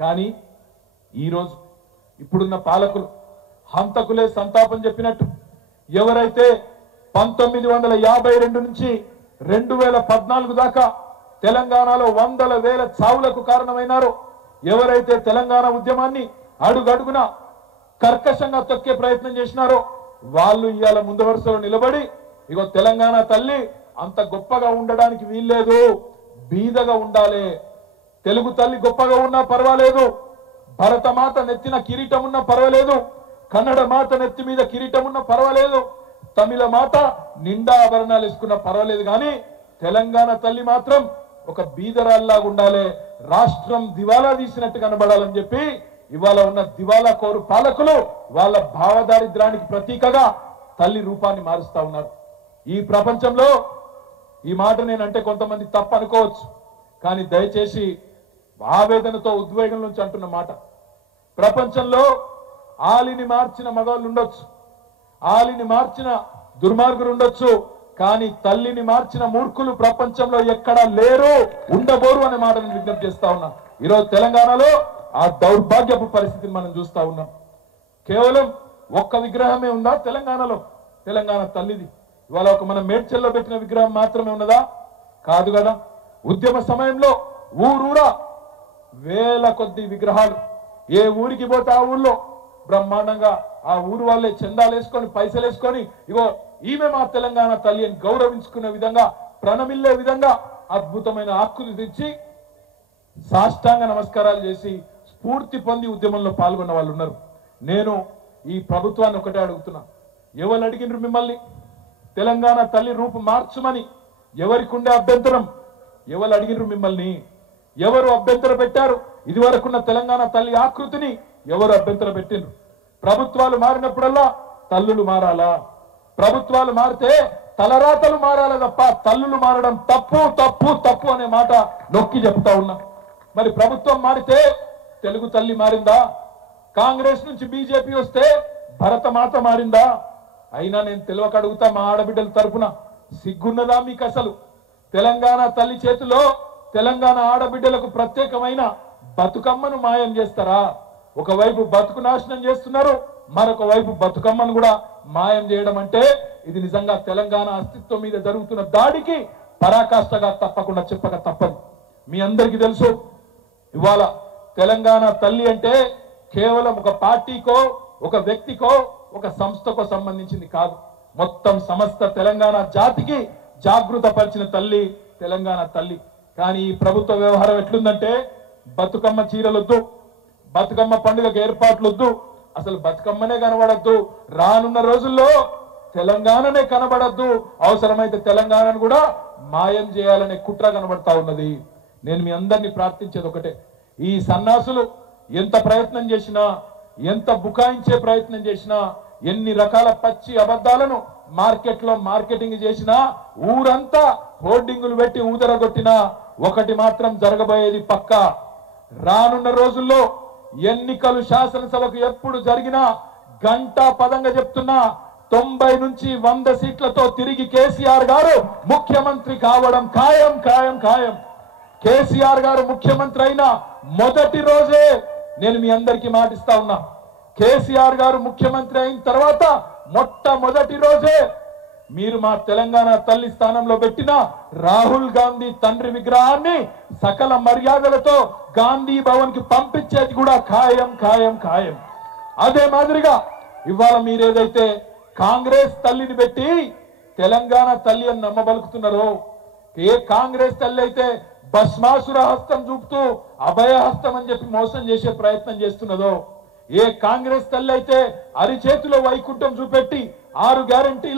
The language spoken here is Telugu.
కానీ ఈరోజు ఇప్పుడున్న పాలకులు హంతకులే సంతాపం చెప్పినట్టు ఎవరైతే 1952 నుంచి 2014 దాకా తెలంగాణలో వందల వేల చావులకు కారణమైనారో ఎవరైతే తెలంగాణ ఉద్యమాన్ని అడుగడుగున కర్కశంగా తొక్కే ప్రయత్నం చేసినారో వాళ్ళు ఇవాళ ముందు వరుసలో నిలబడి ఇగో తెలంగాణ తల్లి అంత గొప్పగా ఉండడానికి వీల్లేదు, బీదగా ఉండాలి, తెలుగు తల్లి గొప్పగా ఉన్నా పర్వాలేదు, భరత మాత నెత్తిన కిరీటం ఉన్నా పర్వాలేదు, కన్నడ మాత నెత్తి మీద కిరీటం ఉన్నా పర్వాలేదు, తమిళ మాత నిండా ఆభరణాలు వేసుకున్నా పర్వాలేదు, కానీ తెలంగాణ తల్లి మాత్రం ఒక బీదరాల్లాగా ఉండాలి, రాష్ట్రం దివాలా తీసినట్టు కనబడాలని చెప్పి ఇవాళ ఉన్న దివాలా కోరు పాలకులు వాళ్ళ భావదారిద్రానికి ప్రతీకగా తల్లి రూపాన్ని మారుస్తా ఉన్నారు. ఈ ప్రపంచంలో ఈ మాట నేనంటే కొంతమంది తప్పు అనుకోవచ్చు, కానీ దయచేసి ఆవేదనతో ఉద్వేగం నుంచి అంటున్న మాట, ప్రపంచంలో ఆలిని మార్చిన మగవాళ్ళు ఉండొచ్చు, ఆలిని మార్చిన దుర్మార్గులు ఉండొచ్చు, కానీ తల్లిని మార్చిన మూర్ఖులు ప్రపంచంలో ఎక్కడా లేరు, ఉండబోరు అనే మాటను విజ్ఞప్తి చేస్తా ఉన్నా. ఈరోజు తెలంగాణలో ఆ దౌర్భాగ్యపు పరిస్థితిని మనం చూస్తా ఉన్నాం. కేవలం ఒక్క విగ్రహమే ఉందా తెలంగాణలో? తెలంగాణ తల్లిది ఇవాళ ఒక మన మేడ్చల్లో పెట్టిన విగ్రహం మాత్రమే ఉన్నదా? కాదు కదా. ఉద్యమ సమయంలో ఊరూరా వేల కొద్ది విగ్రహాలు, ఏ ఊరికి పోతే ఆ ఊర్లో బ్రహ్మాండంగా ఆ ఊరు వాళ్ళే చందాలు వేసుకొని పైసలు వేసుకొని ఇగో ఈమె మా తెలంగాణ తల్లి అని గౌరవించుకునే విధంగా ప్రణమిల్లే విధంగా అద్భుతమైన ఆకులు తెచ్చి సాష్టాంగ నమస్కారాలు చేసి స్ఫూర్తి పొంది ఉద్యమంలో పాల్గొన్న వాళ్ళు ఉన్నారు. నేను ఈ ప్రభుత్వాన్ని ఒకటే అడుగుతున్నా, ఎవరు అడిగినారు మిమ్మల్ని తెలంగాణ తల్లి రూపు మార్చమని? ఎవరికి ఉండే అభ్యంతరం? ఎవరు అడిగినారు మిమ్మల్ని? ఎవరు అభ్యంతర పెట్టారు? ఇది వరకున్న తెలంగాణ తల్లి ఆకృతిని ఎవరు అభ్యంతర పెట్టిండ్రు? ప్రభుత్వాలు మారినప్పుడల్లా తల్లులు మారాలా? ప్రభుత్వాలు మారితే తలరాతలు మారాలి తప్ప తల్లులు మారడం తప్పు తప్పు తప్పు అనే మాట నొక్కి చెప్తా ఉన్నా. మరి ప్రభుత్వం మారితే తెలుగు తల్లి మారిందా? కాంగ్రెస్ నుంచి బీజేపీ వస్తే భరతమాత మారిందా? అయినా నేను తెలియక అడుగుతా, మా ఆడబిడ్డల తరపున సిగ్గున్నదా మీకు అసలు? తెలంగాణ తల్లి చేతిలో తెలంగాణ ఆడబిడ్డలకు ప్రత్యేకమైన బతుకమ్మను మాయం చేస్తారా? ఒకవైపు బతుకు నాశనం చేస్తున్నారు, మరొక వైపు బతుకమ్మను కూడా మాయం చేయడం అంటే ఇది నిజంగా తెలంగాణ అస్తిత్వం మీద జరుగుతున్న దాడికి పరాకాష్ఠగా తప్పకుండా చెప్పక తప్పదు. మీ అందరికీ తెలుసు, ఇవాళ తెలంగాణ తల్లి అంటే కేవలం ఒక పార్టీకో ఒక వ్యక్తికో ఒక సంస్థకో సంబంధించింది కాదు, మొత్తం సమస్త తెలంగాణ జాతికి జాగృత పరిచిన తల్లి తెలంగాణ తల్లి. కానీ ఈ ప్రభుత్వ వ్యవహారం ఎట్లుందంటే బతుకమ్మ చీరలొద్దు, బతుకమ్మ పండుగకు ఏర్పాట్లొద్దు, అసలు బతుకమ్మనే కనబడద్దు, రానున్న రోజుల్లో తెలంగాణనే కనబడద్దు, అవసరమైతే తెలంగాణను కూడా మాయం చేయాలనే కుట్ర కనబడతా ఉన్నది. నేను మీ అందరినీ ప్రార్థించేది ఒకటే, ఈ సన్నాసులు ఎంత ప్రయత్నం చేసినా, ఎంత బుకాయించే ప్రయత్నం చేసినా, ఎన్ని రకాల పచ్చి అబద్ధాలను మార్కెట్లో మార్కెటింగ్ చేసినా, ఊరంతా హోర్డింగులు పెట్టి ఊదరగొట్టినా ఒకటి మాత్రం జరగబోయేది పక్కా, రానున్న రోజుల్లో ఎన్నికలు శాసనసభకు ఎప్పుడు జరిగినా గంటా పదంగా చెప్తున్నా 90 నుంచి 100 సీట్లతో తిరిగి కేసీఆర్ గారు ముఖ్యమంత్రి కావడం ఖాయం ఖాయం ఖాయం. కేసీఆర్ గారు ముఖ్యమంత్రి అయిన మొదటి రోజే నేను మీ అందరికీ మాటిస్తా ఉన్నా, కేసీఆర్ గారు ముఖ్యమంత్రి అయిన తర్వాత మొట్టమొదటి రోజే మీరు మా తెలంగాణ తల్లి స్థానంలో పెట్టిన రాహుల్ గాంధీ తండ్రి విగ్రహాన్ని సకల మర్యాదలతో గాంధీ భవన్ కి పంపించేది కూడా ఖాయం ఖాయం ఖాయం. అదే మాదిరిగా ఇవాళ మీరేదైతే కాంగ్రెస్ తల్లిని పెట్టి తెలంగాణ తల్లి అని నమ్మబలుకుతున్నారో, ఏ కాంగ్రెస్ తల్లి అయితే భస్మాసుర హస్తం చూపుతూ అభయహస్తం అని చెప్పి మోసం చేసే ప్రయత్నం చేస్తున్నదో, ఏ కాంగ్రెస్ తల్లి అయితే అరిచేతిలో వైకుంఠం చూపెట్టి 6 గ్యారెంటీ